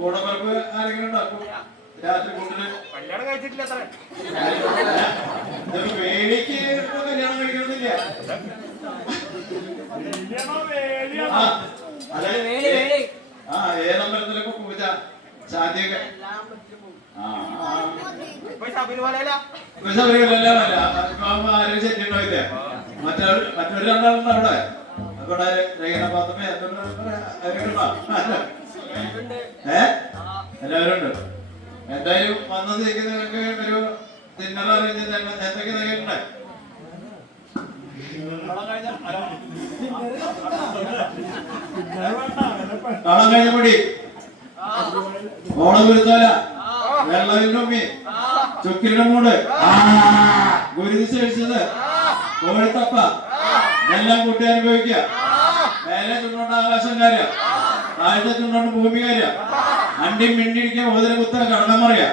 കൂടപ്പറപ്പ് ആരെങ്കിലും ഉണ്ടാക്കും രാത്രി കൂട്ടില് കല്യാണം കഴിച്ചിട്ടില്ല അത്ര വേലിക്ക് കല്യാണം കഴിക്കണമെന്നില്ല. ഏതമ്പലത്തിലൊക്കെ പൂജ ശാന്തിയൊക്കെ ആരും ശരിയുണ്ടാവില്ല. മറ്റൊരു രണ്ടാളുണ്ട് അവിടെ. അവിടെ രേഖനപാത്രമേ എല്ലാവരും ഉണ്ട്. എന്തായാലും വന്നതേക്ക് നിങ്ങൾക്ക് ഒരു ഡിന്നർ അറേഞ്ച് എന്തൊക്കെ നൽകിയിട്ടുണ്ടേ? കളം കഴിഞ്ഞ പൊടി, ഓണഗുരുത്തോല, വെള്ളവിന്റെ ചുക്കിരുടെ മൂട്, ഗുരുദിശ കഴിച്ചത്, കോഴിത്തപ്പ എല്ലാം കൂട്ടി അനുഭവിക്കുക. മേലെ ചുണ്ടോണ്ട് ആകാശംകാര്യ, താഴത്തെ ചുണ്ടോണ്ട് ഭൂമികാര്യ, അണ്ടി മിണ്ടിരിക്കുക, ഓതിര കുത്ത കടന്നമറിയ.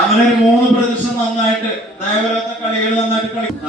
അങ്ങനെ ഒരു 3 പ്രതിഷ്ഠ നന്നായിട്ട് ദേവലോകത്തെ കളികൾ നന്നായിട്ട് കളിക്കും.